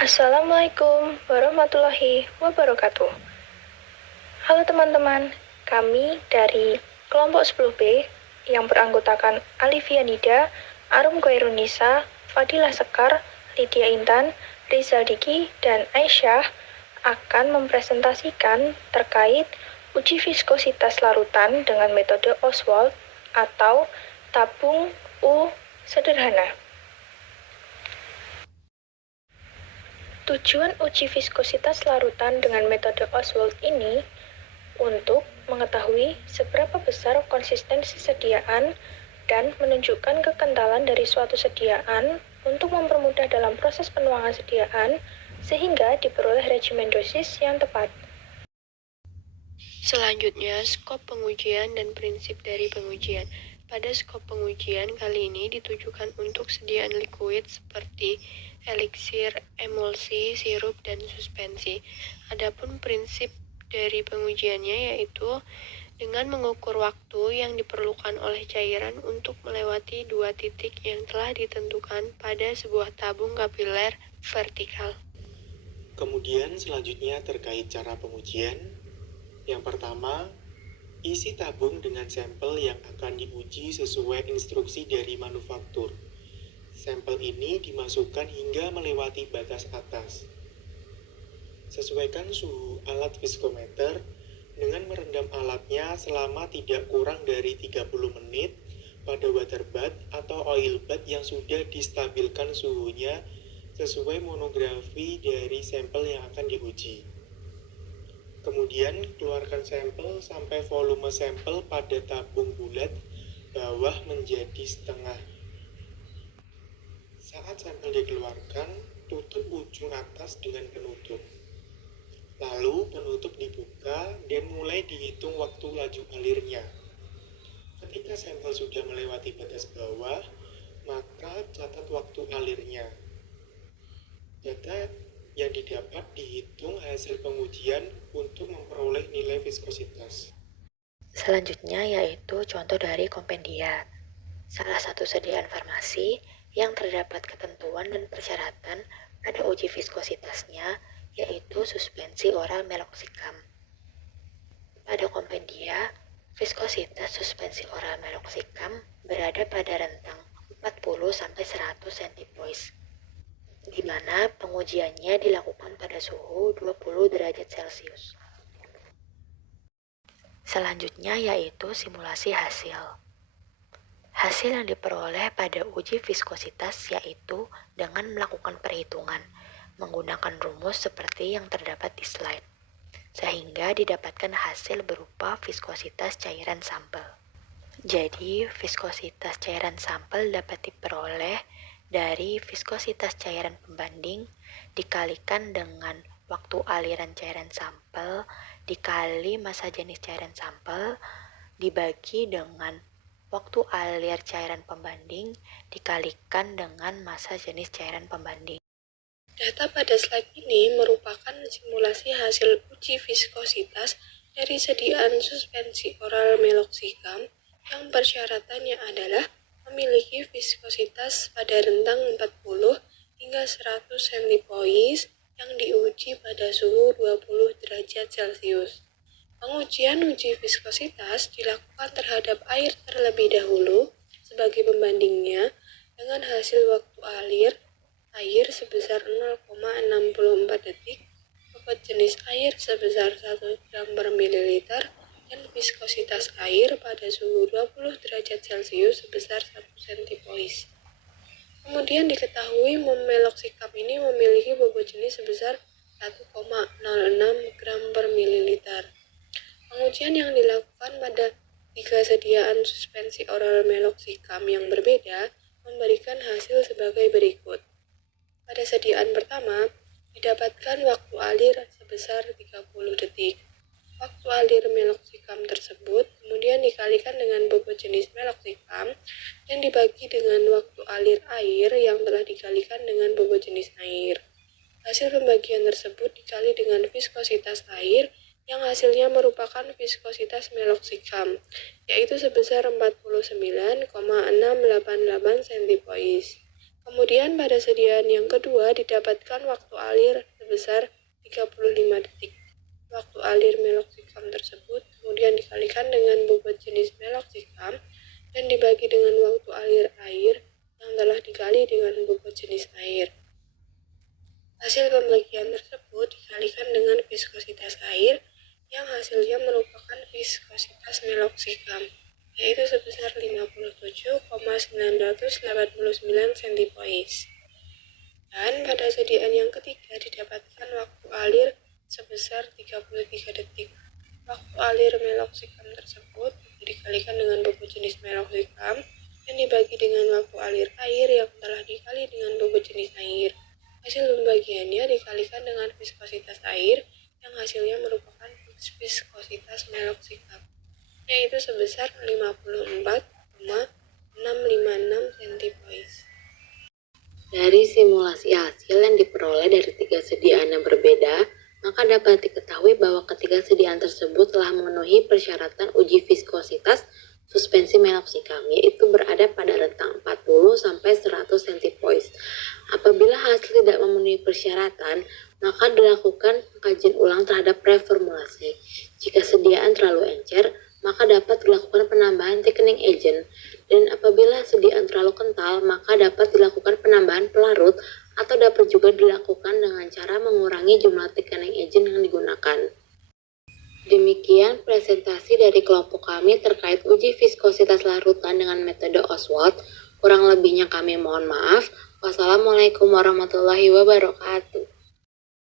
Assalamualaikum warahmatullahi wabarakatuh. Halo teman-teman, kami dari kelompok 10B yang beranggotakan Alivia Nida, Arum Khairunisa, Fadilah Sekar, Lydia Intan, Rizal Diki, dan Aisyah akan mempresentasikan terkait uji viskositas larutan dengan metode Ostwald atau tabung U sederhana. Tujuan uji viskositas larutan dengan metode Ostwald ini untuk mengetahui seberapa besar konsistensi sediaan dan menunjukkan kekentalan dari suatu sediaan untuk mempermudah dalam proses penuangan sediaan sehingga diperoleh regimen dosis yang tepat. Selanjutnya, skop pengujian dan prinsip dari pengujian. Pada skop pengujian kali ini ditujukan untuk sediaan liquid seperti eliksir, emulsi, sirup, dan suspensi. Adapun prinsip dari pengujiannya yaitu dengan mengukur waktu yang diperlukan oleh cairan untuk melewati dua titik yang telah ditentukan pada sebuah tabung kapiler vertikal. Kemudian selanjutnya terkait cara pengujian. Yang pertama, isi tabung dengan sampel yang akan diuji sesuai instruksi dari manufaktur. Sampel ini dimasukkan hingga melewati batas atas. Sesuaikan suhu alat viskometer dengan merendam alatnya selama tidak kurang dari 30 menit pada water bath atau oil bath yang sudah distabilkan suhunya sesuai monografi dari sampel yang akan diuji. Kemudian keluarkan sampel sampai volume sampel pada tabung bulat bawah menjadi setengah. Saat sampel dikeluarkan, tutup ujung atas dengan penutup. Lalu penutup dibuka dan mulai dihitung waktu laju alirnya. Ketika sampel sudah melewati batas bawah, maka catat waktu alirnya. Data yang didapat dihitung hasil pengujian untuk memperoleh nilai viskositas. Selanjutnya yaitu contoh dari kompendia. Salah satu sediaan farmasi yang terdapat ketentuan dan persyaratan pada uji viskositasnya yaitu suspensi oral meloxicam. Pada kompendia, viskositas suspensi oral meloxicam berada pada rentang 40-100 centipoise, di mana pengujiannya dilakukan pada suhu 20 derajat Celcius. Selanjutnya yaitu simulasi hasil. Hasil yang diperoleh pada uji viskositas yaitu dengan melakukan perhitungan menggunakan rumus seperti yang terdapat di slide, sehingga didapatkan hasil berupa viskositas cairan sampel. Jadi, viskositas cairan sampel dapat diperoleh dari viskositas cairan pembanding dikalikan dengan waktu aliran cairan sampel dikali massa jenis cairan sampel dibagi dengan waktu alir cairan pembanding dikalikan dengan massa jenis cairan pembanding. Data pada slide ini merupakan simulasi hasil uji viskositas dari sediaan suspensi oral meloxicam yang persyaratannya adalah memiliki viskositas pada rentang 40 hingga 100 centipoise yang diuji pada suhu 20 derajat Celcius. Pengujian uji viskositas dilakukan terhadap air terlebih dahulu sebagai pembandingnya dengan hasil waktu air sebesar 0,64 detik, bobot jenis air sebesar 1 gram per mililiter, dan viskositas air pada suhu 20 derajat Celcius sebesar 1 centipoise. Kemudian diketahui meloxicam ini memiliki bobot jenis sebesar 1,06 gram per mililiter. Pengujian yang dilakukan pada 3 sediaan suspensi oral meloxicam yang berbeda memberikan hasil sebagai berikut. Pada sediaan pertama, didapatkan waktu alir sebesar 30 detik. Waktu alir meloxicam tersebut kemudian dikalikan dengan bobot jenis meloxicam dan dibagi dengan waktu alir air yang telah dikalikan dengan bobot jenis air. Hasil pembagian tersebut dikali dengan viskositas air yang hasilnya merupakan viskositas meloxicam, yaitu sebesar 49,688 centipoise. Kemudian pada sediaan yang kedua didapatkan waktu alir sebesar 35 detik. Waktu alir meloksikam tersebut kemudian dikalikan dengan bobot jenis meloksikam dan dibagi dengan waktu alir air yang telah dikali dengan bobot jenis air. Hasil pembagian tersebut dikalikan dengan viskositas air yang hasilnya merupakan viskositas meloksikam, yaitu sebesar 57,989 centipoise. Dan pada sediaan yang ketiga didapatkan waktu alir sebesar 33 detik. Waktu alir meloksikam tersebut dikalikan dengan bobot jenis meloksikam dan dibagi dengan waktu alir air yang telah dikali dengan bobot jenis air. Hasil pembagiannya dikalikan dengan viskositas air yang hasilnya merupakan viskositas meloksikam, yaitu sebesar 54,656 centipoise. Dari simulasi hasil yang diperoleh dari 3 sediaan yang berbeda, maka dapat diketahui bahwa ketiga sediaan tersebut telah memenuhi persyaratan uji viskositas suspensi meloksikam, yaitu berada pada rentang 40-100 centipoise. Apabila hasil tidak memenuhi persyaratan, maka dilakukan pengkajian ulang terhadap reformulasi. Jika sediaan terlalu encer, maka dapat dilakukan penambahan thickening agent. Dan apabila sediaan terlalu kental, maka dapat dilakukan penambahan pelarut atau dapat juga dilakukan dengan cara mengurangi jumlah thickening agent yang digunakan. Demikian presentasi dari kelompok kami terkait uji viskositas larutan dengan metode Oswald. Kurang lebihnya kami mohon maaf. Wassalamualaikum warahmatullahi wabarakatuh.